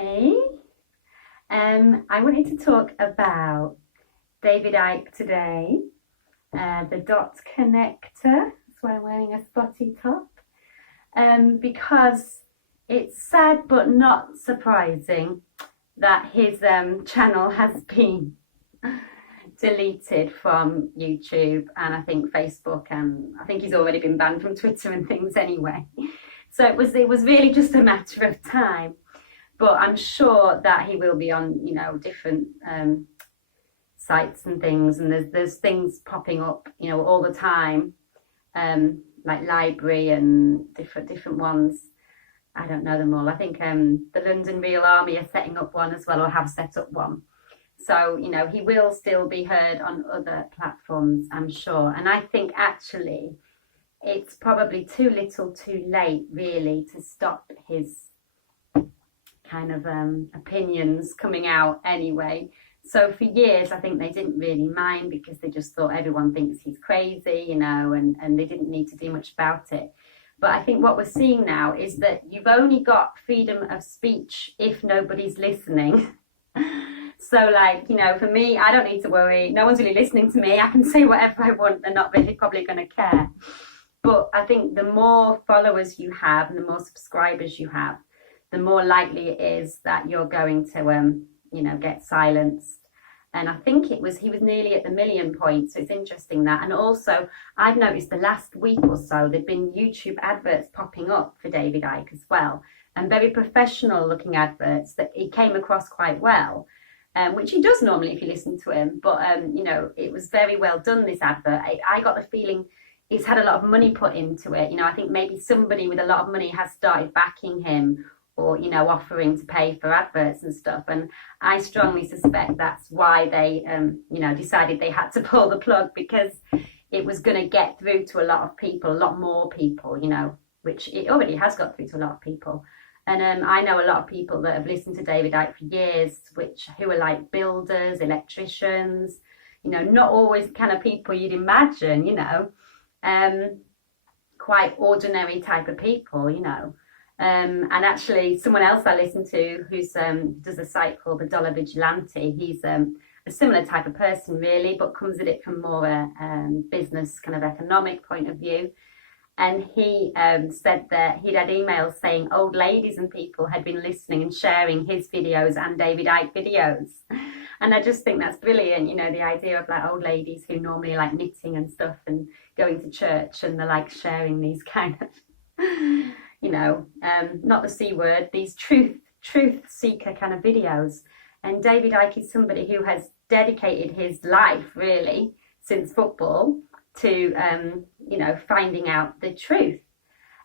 Hey, I wanted to talk about David Icke today, the dot connector. That's why I'm wearing a spotty top. Because it's sad but not surprising that his channel has been deleted from YouTube and I think Facebook, and I think he's already been banned from Twitter and things anyway. So it was really just a matter of time. But I'm sure that he will be on, different sites and things, and there's things popping up, all the time, like library and different ones. I don't know them all. I think the London Real Army are setting up one as well, or have set up one. So, he will still be heard on other platforms, I'm sure. And I think actually it's probably too little too late, really, to stop his kind of opinions coming out anyway. So for years, I think they didn't really mind because they just thought everyone thinks he's crazy, and they didn't need to do much about it. But I think what we're seeing now is that you've only got freedom of speech if nobody's listening. So for me, I don't need to worry. No one's really listening to me. I can say whatever I want. They're not really probably going to care. But I think the more followers you have and the more subscribers you have, the more likely it is that you're going to, get silenced. And I think he was nearly at the million point. So it's interesting that. And also, I've noticed the last week or so, there've been YouTube adverts popping up for David Icke as well. And very professional looking adverts that he came across quite well, which he does normally if you listen to him. But, it was very well done, this advert. I got the feeling he's had a lot of money put into it. I think maybe somebody with a lot of money has started backing him, or, offering to pay for adverts and stuff. And I strongly suspect that's why they, decided they had to pull the plug, because it was going to get through to a lot of people, a lot more people, which it already has got through to a lot of people. And I know a lot of people that have listened to David Icke for years, who are like builders, electricians, not always the kind of people you'd imagine, quite ordinary type of people, and actually someone else I listen to who's does a site called the Dollar Vigilante, he's a similar type of person really, but comes at it from more a business kind of economic point of view. And he said that he'd had emails saying old ladies and people had been listening and sharing his videos and David Icke videos. And I just think that's brilliant, the idea of like old ladies who normally like knitting and stuff and going to church, and they're like sharing these kind of not the C word, these truth seeker kind of videos. And David Icke is somebody who has dedicated his life really since football to, finding out the truth.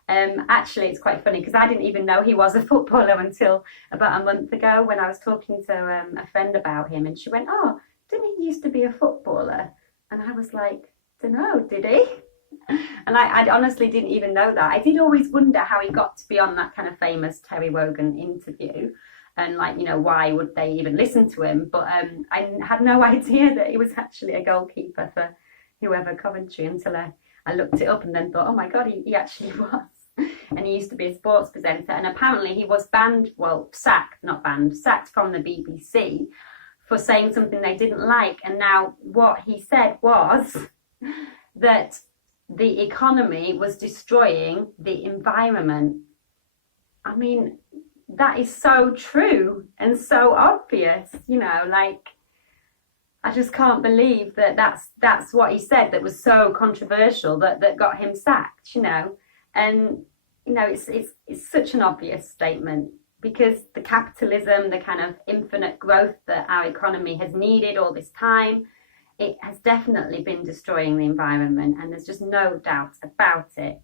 Actually, it's quite funny because I didn't even know he was a footballer until about a month ago when I was talking to a friend about him, and she went, "Oh, didn't he used to be a footballer?" And I was like, "Don't know, did he?" And I honestly didn't even know that. I did always wonder how he got to be on that kind of famous Terry Wogan interview, and why would they even listen to him? But I had no idea that he was actually a goalkeeper for whoever Coventry until I looked it up and then thought, oh my God, he actually was. And he used to be a sports presenter, and apparently he was sacked from the BBC for saying something they didn't like. And now what he said was that the economy was destroying the environment. I mean, that is so true and so obvious, I just can't believe that that's what he said that was so controversial that got him sacked, And, it's such an obvious statement, because the capitalism, the kind of infinite growth that our economy has needed all this time, it has definitely been destroying the environment, and there's just no doubt about it.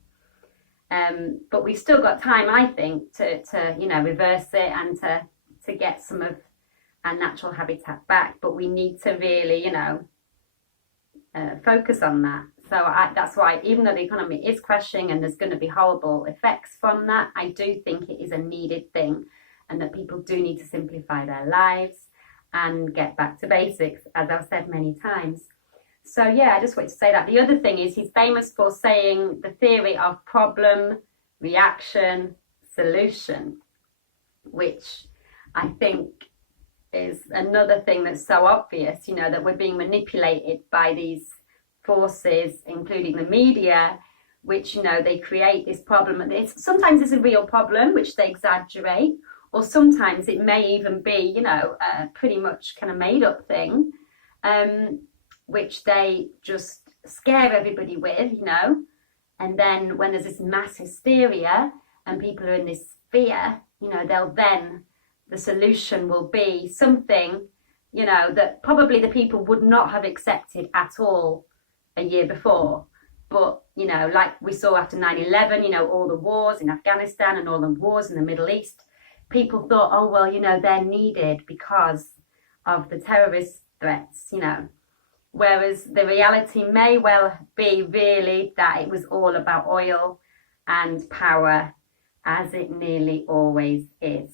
But we've still got time, I think, to reverse it and to get some of our natural habitat back. But we need to really, focus on that. So that's why, even though the economy is crashing and there's going to be horrible effects from that, I do think it is a needed thing, and that people do need to simplify their lives and get back to basics, as I've said many times. So yeah, I just wanted to say that. The other thing is he's famous for saying the theory of problem, reaction, solution, which I think is another thing that's so obvious, that we're being manipulated by these forces, including the media, which, they create this problem. And sometimes it's a real problem, which they exaggerate, or sometimes it may even be, a pretty much kind of made up thing, which they just scare everybody with, and then when there's this mass hysteria and people are in this fear, the solution will be something, that probably the people would not have accepted at all a year before. But, like we saw after 9/11, all the wars in Afghanistan and all the wars in the Middle East, people thought, oh, well, they're needed because of the terrorist threats, Whereas the reality may well be really that it was all about oil and power, as it nearly always is,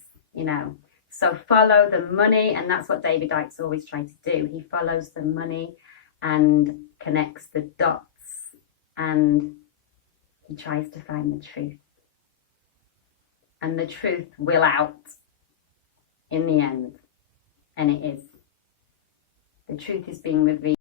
So follow the money, and that's what David Icke's always tried to do. He follows the money and connects the dots, and he tries to find the truth. And the truth will out in the end, and it is. The truth is being revealed.